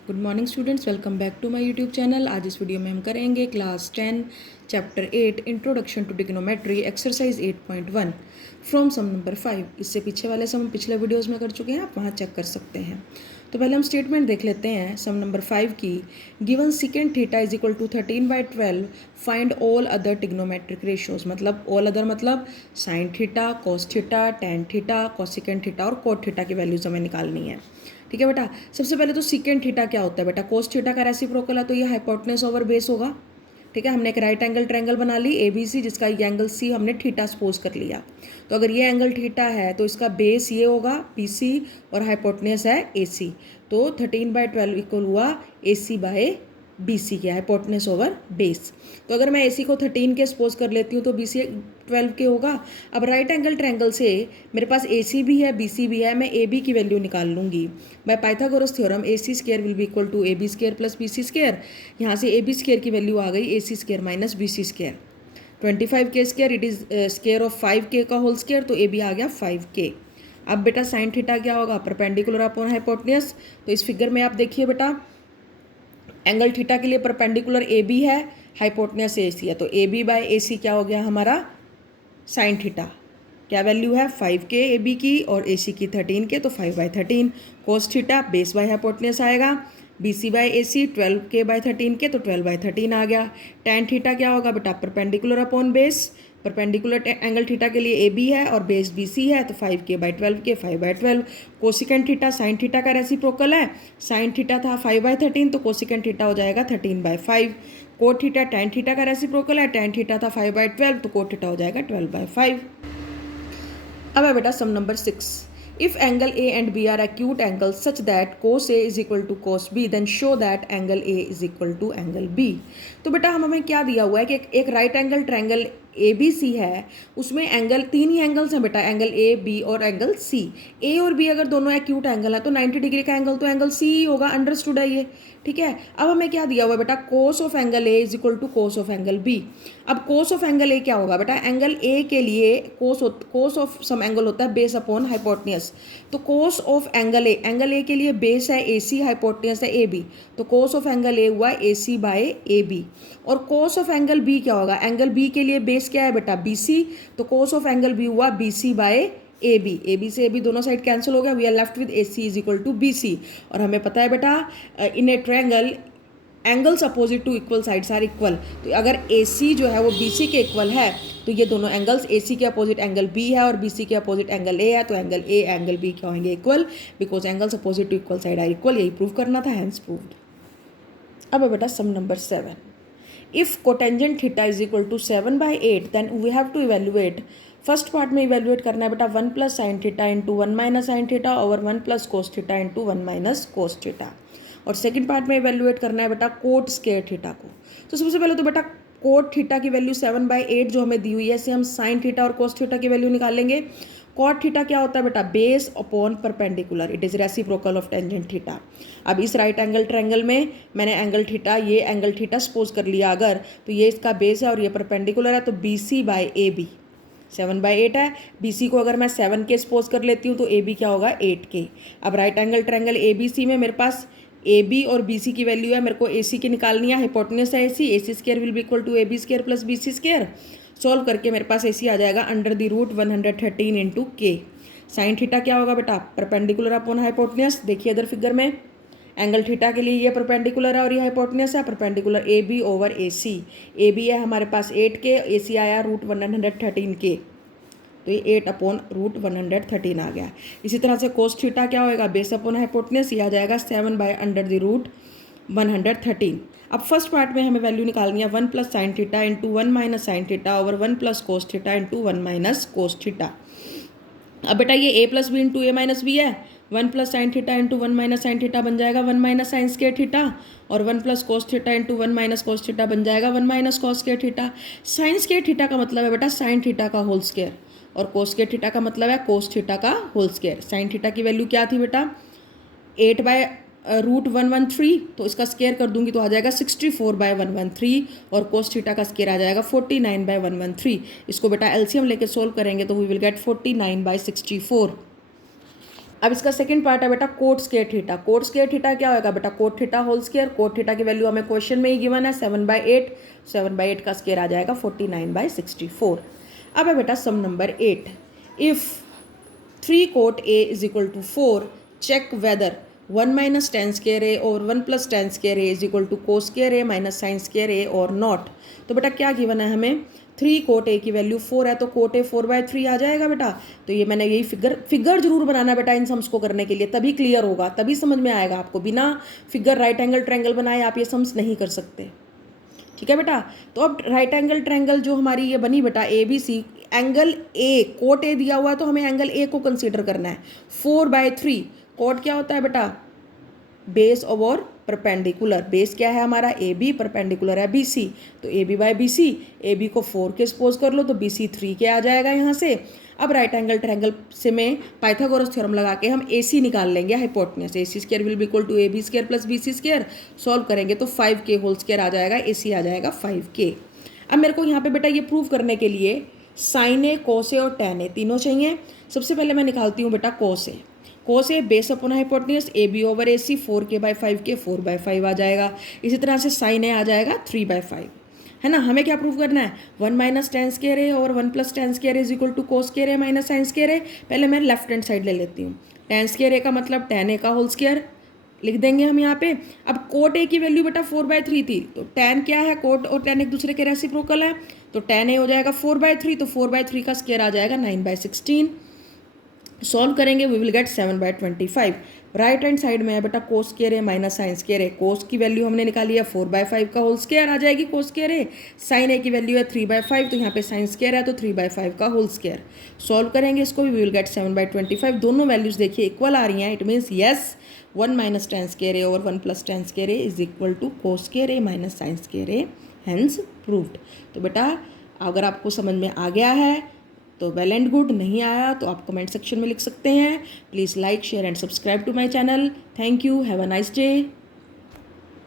Good morning students, welcome back to my YouTube channel. आज इस video में हम करेंगे class 10 chapter 8 introduction to trigonometry exercise 8.1 from sum number 5। इससे पीछे वाले सम पिछले वीडियोस में कर चुके हैं, आप वहाँ चेक कर सकते हैं। तो पहले हम स्टेटमेंट देख लेते हैं सम नंबर 5 की। Given secant theta is equal to 13/12 find all other trigonometric ratios. मतलब ऑल अदर मतलब sine theta, cos theta, tan theta, cosecant theta और कोट थीटा की वैल्यूज हमें निकालनी है। ठीक है बेटा। सबसे पहले तो सीकेंड थीटा क्या होता है बेटा, कोस थीटा का रेसिप्रोकल है, तो ये हाइपोटेनस ओवर बेस होगा। ठीक है, हमने एक राइट एंगल ट्रायंगल बना ली ABC, जिसका ये एंगल C हमने थीटा सपोज कर लिया। तो अगर ये एंगल थीटा है तो इसका बेस ये होगा BC और हाइपोटेनस है AC। तो 13/12 इक्वल हुआ AC बाय BC के, हाइपोटेनस ओवर बेस। तो अगर मैं AC को 13 के सपोज कर लेती हूँ तो BC 12 के होगा। अब राइट एंगल ट्रायंगल से मेरे पास AC भी है BC भी है, मैं AB की वैल्यू निकाल लूँगी by Pythagoras theorem. AC square will be equal to AB square plus BC square. यहाँ से AB स्क्वायर की वैल्यू आ गई AC square minus BC square. 25K square it is square of 5K का whole square, तो AB आ गया 5K। अब बेटा साइन थीटा क्या होगा, परपेंडिकुलर अपॉन हाइपोटेनस। तो इस फिगर में आप देखिए बेटा, एंगल थीटा के लिए परपेंडिकुलर AB है, हाइपोटेनस AC है, तो AB बाय AC क्या हो गया हमारा साइन थीटा। क्या वैल्यू है 5K AB की और AC की 13K, तो 5/13। Cos theta base by hypotenuse आएगा, BC by AC 12K by 13K, तो 12/13 आ गया। टैन थीटा क्या होगा बेटा, perpendicular upon base. Perpendicular angle theta के लिए AB है और बेस BC है, तो 5K by 12K 5/12। Cosecant theta sine theta का रेसिप्रोकल है, साइन थीटा था 5/13, तो कोसिकेंड थीटा हो जाएगा 13/5। कोट थीटा टैन थीटा का रेसिप्रोकल है, टैन थीटा था 5/12, तो कोट थीटा हो जाएगा 12/5। अब है बेटा sum number 6। If angle A and B are acute angle such that cos A is equal to cos B, then show that angle A is equal to angle B। तो बेटा हमें क्या दिया हुआ है कि एक राइट एंगल ट्रायंगल ABC है, उसमें एंगल तीन ही एंगल्स हैं बेटा, एंगल A B और एंगल C। A और B अगर दोनों एक्यूट एंगल है तो 90 डिग्री का एंगल तो एंगल C ही होगा, अंडरस्टूड है ये। ठीक है, अब हमें क्या दिया हुआ है बेटा, cos of angle A is equal to cos of angle B। अब कोस ऑफ एंगल A क्या होगा बेटा, एंगल A के लिए कोस ऑफ सम एंगल होता है बेस अपॉन हाइपोटेनस। तो कोस ऑफ एंगल A के लिए बेस है AC, हाइपोटेनस है AB, तो कोस ऑफ एंगल A हुआ AC बाय AB। और कोस ऑफ एंगल B क्या होगा, एंगल B के लिए बेस क्या है बेटा BC, तो कोस ऑफ एंगल B हुआ BC बाय AB से AB दोनों साइड कैंसिल हो गया, we are left with AC is equal to BC। और हमें पता है बेटा in a triangle angles opposite to equal sides are equal. तो अगर AC जो है वो BC के इक्वल है तो ये दोनों एंगल्स AC के अपोजिट एंगल B है और BC के अपोजिट एंगल A है, तो एंगल A एंगल B क्या होंगे, equal, because angles opposite to equal side are equal. यही प्रूव करना था, हैंस प्रूव्ड। अब बेटा sum number 7। If cotangent theta is equal to 7/8 then we have to evaluate. First part में evaluate करना है बेटा 1 plus sine theta into 1 minus sine theta over 1 plus cos theta into 1 minus cos theta. और second part में evaluate करना है बेटा cot square theta को। तो सबसे पहले तो बेटा कोट थीटा की वैल्यू 7/8 जो हमें दी हुई है, इससे हम साइन थीटा और कोस थीटा की वैल्यू निकालेंगे। कॉट थीटा क्या होता है बेटा, base upon perpendicular, it is reciprocal of tangent theta. अब इस राइट एंगल ट्रायंगल में मैंने एंगल थीटा, ये एंगल थीटा सपोज कर लिया अगर, तो ये इसका बेस है और ये परपेंडिकुलर है, तो BC बाय AB 7/8 है। BC को अगर मैं 7K सपोज कर लेती हूँ तो AB क्या होगा 8K। अब राइट एंगल ट्रायंगल ABC में मेरे पास AB और BC की वैल्यू है, मेरे को AC की निकालनी है, हाइपोटेनस है AC square will be equal to AB square plus BC square. Solve करके मेरे पास AC आ जाएगा under the root 113 into K। Sine theta क्या होगा बेटा, परपेंडिकुलर अपॉन हाइपोटेनस। देखिए इधर फिगर में एंगल थीटा के लिए ये परपेंडिकुलर है और ये हाइपोटेनस है, perpendicular AB over AC। AB है हमारे पास 8K, AC आया रूट 113K, तो ये 8 अपॉन रूट 113 आ गया। इसी तरह से कोस थीटा क्या होएगा, बेस अपॉन हाइपोटेनस, ये आ जाएगा 7 बाय अंडर द रूट 113। अब फर्स्ट पार्ट में हमें वैल्यू निकालनी है 1 plus sine theta into 1 minus sine theta over 1 plus cos theta into 1 minus cos theta. अब बेटा ये A plus B into A minus B है, 1 plus sine theta into 1 minus sine theta बन जाएगा 1 माइनस साइन स्क्वायर थीटा, और 1 plus cos theta into 1 minus cos theta बन जाएगा 1 minus cos square theta. Sine square theta का मतलब है बेटा साइन थीटा का होल स्क्वायर, और कोस स्क्वायर थीटा का मतलब है कोस थीटा का होल स्क्वायर। साइन थीटा की वैल्यू क्या थी बेटा 8 बाय रूट 113, तो इसका स्केयर कर दूंगी तो आ जाएगा 64 बाय 113, और कोस थीटा का स्केयर आ जाएगा 49 बाय 113। इसको बेटा एलसीएम लेके सोल्व करेंगे तो वी विल गेट 49 बाय 64। अब इसका सेकंड पार्ट है बेटा cot square theta. Cot square theta क्या होगा बेटा, cot theta whole square. Cot theta की वैल्यू हमें क्वेश्चन में ही गिवन है 7/8, 7/8 का स्क्वायर आ जाएगा 49/64। अब है बेटा sum number 8, if 3 cot A is equal to 4, check whether 1 minus tan square A और 1 plus tan square A is equal to cos square A minus sin square A और not। तो बेटा क्या गिवन है हमें, 3 cot A की value 4 है तो cot A 4/3 आ जाएगा बेटा। तो ये मैंने यही फिगर जरूर बनाना बेटा इन सम्स को करने के लिए, तभी क्लियर होगा, तभी समझ में आएगा आपको। बिना फिगर राइट एंगल ट्रायंगल बनाए आप ये सम्स नहीं कर सकते, ठीक है बेटा। तो अब राइट एंगल ट्रायंगल जो हमारी ये बनी बेटा ABC, angle A, cot A दिया हुआ है तो हमें एंगल ए को कंसीडर करना है। 4/3, कोट क्या होता है बेटा, बेस और परपेंडिकुलर। बेस क्या है हमारा AB, परपेंडिकुलर है BC, तो AB/BC, AB को 4 के सपोज कर लो तो BC 3 के आ जाएगा यहाँ से। अब राइट एंगल ट्रायंगल से में पाइथागोरस थ्योरम लगा के हम AC निकाल लेंगे, hypotenuse. AC² will be equal to AB² plus BC²। Solve करेंगे तो 5K होल स्क्वायर आ जाएगा, AC आ जाएगा 5K। अब मेरे को यहाँ पे बेटा ये प्रूव करने के लिए साइन ए, कोस ए और टैन ए तीनों चाहिए। सबसे पहले मैं निकालती हूँ बेटा cos A. Cos A base upon hypotenuse AB/AC 4K/5K 4/5 आ जाएगा। इसी तरह से साइन ए आ जाएगा 3/5, है ना। हमें क्या प्रूव करना है, 1 माइनस tan स्क्वायर ए और 1 plus tan square A is equal to cos square A minus sine square A. पहले मैं लेफ्ट हैंड साइड ले लेती हूँ। tan स्क्वायर ए का मतलब tan ए का होल स्क्वायर लिख देंगे हम यहाँ पे। अब कोट ए की वैल्यू बेटा 4/3 थी, तो tan क्या है, कोट और tan एक दूसरे के रेसिप्रोकल है, तो tan ए हो जाएगा 4/3, तो 4/3 का स्क्वायर आ जाएगा 9/16। सॉल्व करेंगे we will get 7/25। Right hand side में है बेटा cos square A minus sine square A. Cos की वैल्यू हमने निकाली है 4/5 का होल स्क्वायर आ जाएगी कोस स्क्वायर ए। साइन ए की वैल्यू है 3/5, तो यहाँ पे साइन स्क्वायर है तो 3/5 का होल स्क्वायर। सॉल्व करेंगे इसको भी वी विल गेट 7/25। दोनों वैल्यूज देखिए इक्वल आ रही हैं, it means yes 1 minus tan square A और 1 plus tan square A is equal to cos square A minus sine square A, hence proved. तो बेटा अगर आपको समझ में आ गया है तो वेल एंड गुड, नहीं आया तो आप कमेंट सेक्शन में लिख सकते हैं। Please like, share and subscribe to my channel. Thank you, have a nice day.